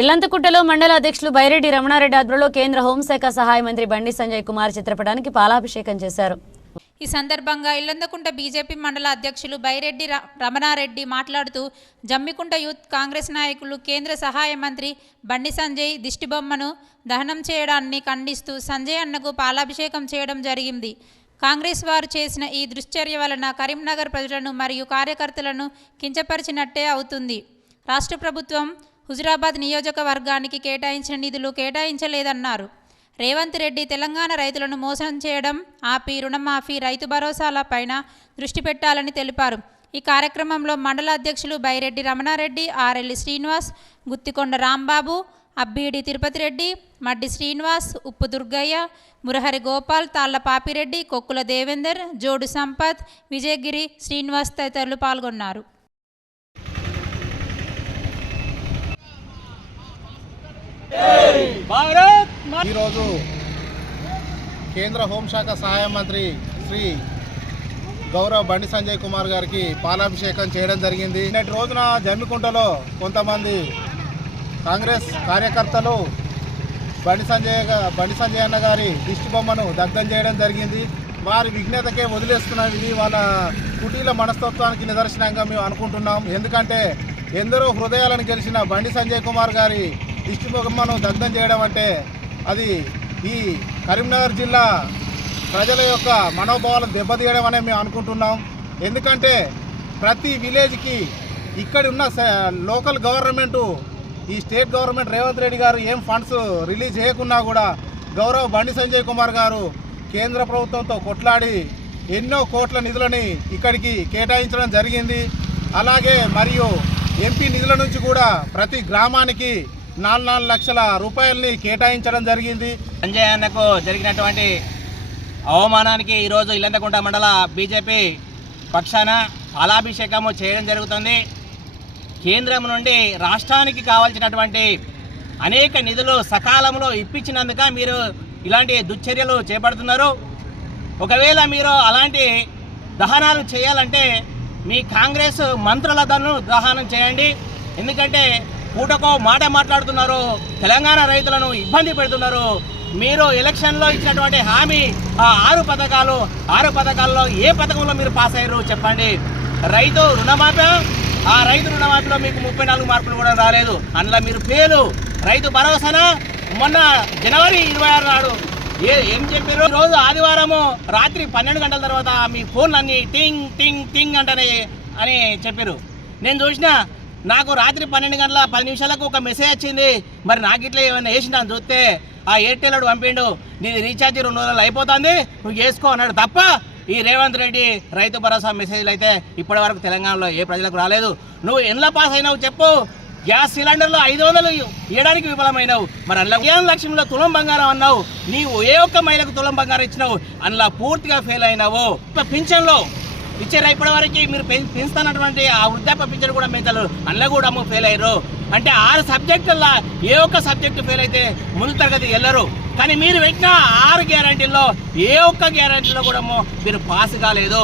ఇల్లంతకుంటలో మండల అధ్యక్షులు బైరెడ్డి రమణారెడ్డి ఆధ్వర్యంలో కేంద్ర హోంశాఖ సహాయ మంత్రి బండి సంజయ్ కుమార్ చిత్రపటానికి పాలాభిషేకం చేశారు. ఈ సందర్భంగా ఇల్లంతకుంట బీజేపీ మండల అధ్యక్షులు బైరెడ్డి రమణారెడ్డి మాట్లాడుతూ జమ్మికుంట యూత్ కాంగ్రెస్ నాయకులు కేంద్ర సహాయ మంత్రి బండి సంజయ్ దిష్టిబొమ్మను దహనం చేయడాన్ని ఖండిస్తూ సంజయ్ అన్నకు పాలాభిషేకం చేయడం జరిగింది. కాంగ్రెస్ వారు చేసిన ఈ దుశ్చర్య వలన కరీంనగర్ ప్రజలను మరియు కార్యకర్తలను కించపరిచినట్టే అవుతుంది. రాష్ట్ర ప్రభుత్వం హుజురాబాద్ నియోజకవర్గానికి కేటాయించిన నిధులు కేటాయించలేదన్నారు. రేవంత్ రెడ్డి తెలంగాణ రైతులను మోసం చేయడం ఆపి రుణమాఫీ, రైతు భరోసాలపైన దృష్టి పెట్టాలని తెలిపారు. ఈ కార్యక్రమంలో మండల అధ్యక్షులు బైరెడ్డి రమణారెడ్డి, ఆర్ఎల్లి శ్రీనివాస్, గుత్తికొండ రాంబాబు, అబ్బీడి తిరుపతి రెడ్డి, మడ్డి శ్రీనివాస్, ఉప్పు దుర్గయ్య, మురహరి గోపాల్, తాళ్ల పాపిరెడ్డి, కొక్కుల దేవేందర్, జోడు సంపత్, విజయగిరి శ్రీనివాస్ తదితరులు పాల్గొన్నారు. ఈరోజు కేంద్ర హోంశాఖ సహాయ మంత్రి శ్రీ గౌరవ్ బండి సంజయ్ కుమార్ గారికి పాలాభిషేకం చేయడం జరిగింది. నేటి రోజున జమ్మికుంటలో కొంతమంది కాంగ్రెస్ కార్యకర్తలు బండి సంజయ్ అన్న గారి దిష్టి బొమ్మను దగ్ధం చేయడం జరిగింది. వారి విఘ్నతకే వదిలేస్తున్నాం. ఇది వాళ్ళ కుటీల మనస్తత్వానికి నిదర్శనంగా మేము అనుకుంటున్నాం. ఎందుకంటే ఎందరో హృదయాలను గెలిచిన బండి సంజయ్ కుమార్ గారి దిష్టి బొమ్మను దగ్ధం చేయడం అంటే అది ఈ కరీంనగర్ జిల్లా ప్రజల యొక్క మనోభావాలను దెబ్బతీయడం అనే మేము అనుకుంటున్నాం. ఎందుకంటే ప్రతి విలేజ్కి ఇక్కడ ఉన్న లోకల్ గవర్నమెంటు, ఈ స్టేట్ గవర్నమెంట్ రేవంత్ రెడ్డి గారు ఏం ఫండ్స్ రిలీజ్ చేయకున్నా కూడా గౌరవ్ బండి సంజయ్ కుమార్ గారు కేంద్ర ప్రభుత్వంతో కొట్లాడి ఎన్నో కోట్ల నిధులని ఇక్కడికి కేటాయించడం జరిగింది. అలాగే మరియు ఎంపీ నిధుల నుంచి కూడా ప్రతి గ్రామానికి 4 లక్షల రూపాయలని కేటాయించడం జరిగింది. సంజయ్ అన్నకు జరిగినటువంటి అవమానానికి ఈరోజు ఇల్లంతకుంట మండల బీజేపీ పక్షాన పాలాభిషేకము చేయడం జరుగుతుంది. కేంద్రం నుండి రాష్ట్రానికి కావాల్సినటువంటి అనేక నిధులు సకాలంలో ఇప్పించినందుక మీరు ఇలాంటి దుశ్చర్యలు చేపడుతున్నారు. ఒకవేళ మీరు అలాంటి దహనాలు చేయాలంటే మీ కాంగ్రెస్ మంత్రుల దహనం చేయండి. ఎందుకంటే పూటకో మాట మాట్లాడుతున్నారు, తెలంగాణ రైతులను ఇబ్బంది పెడుతున్నారు. మీరు ఎలక్షన్లో ఇచ్చినటువంటి హామీ ఆ 6 పథకాల్లో ఏ పథకంలో మీరు పాస్ అయ్యారు చెప్పండి. రైతు రుణమాఫీ, ఆ రైతు రుణమాఫీలో మీకు 34 మార్కులు కూడా రాలేదు. అందులో మీరు ఫెయిలు. రైతు భరోసానా మొన్న జనవరి 26 నాడు ఏం చెప్పారు? రోజు ఆదివారము రాత్రి 12 గంటల తర్వాత మీ ఫోన్లు అన్నీ టింగ్ టింగ్ టింగ్ అని చెప్పారు. నేను చూసిన, నాకు రాత్రి 12 గంటల 10 నిమిషాలకు ఒక మెసేజ్ వచ్చింది. మరి నాకు ఇట్లా ఏమైనా వేసిందని చూస్తే ఆ ఎయిర్టెల్ పంపిండు, నీది రీఛార్జ్ 2 రోజులు అయిపోతుంది, నువ్వు చేసుకో అన్నాడు తప్ప ఈ రేవంత్ రెడ్డి రైతు భరోసా మెసేజ్లు అయితే ఇప్పటి వరకు తెలంగాణలో ఏ ప్రజలకు రాలేదు. నువ్వు ఎన్లా పాస్ అయినావు చెప్పు? గ్యాస్ సిలిండర్లో 500 ఇవ్వడానికి విఫలమైనావు. మరి అందులో 15 లక్షల తులం బంగారం అన్నావు. నీవు ఏ ఒక్క మహిళకు తులం బంగారం ఇచ్చినావు? అందులో పూర్తిగా ఫెయిల్ అయినావు. పింఛన్లో ఇచ్చారా ఇప్పటి వరకు? మీరు పెంచుతున్నటువంటి ఆ వృద్ధాప్య పింఛన్ కూడా పెంచారు, అందులో కూడా ఫెయిల్ అయ్యారు. అంటే 6 సబ్జెక్టుల్లో ఏ ఒక్క సబ్జెక్టు ఫెయిల్ అయితే ముందు తరగతి వెళ్ళరు. కానీ మీరు పెట్టిన 6 గ్యారంటీల్లో ఏ ఒక్క గ్యారంటీలో కూడా మీరు పాస్ కాలేదు.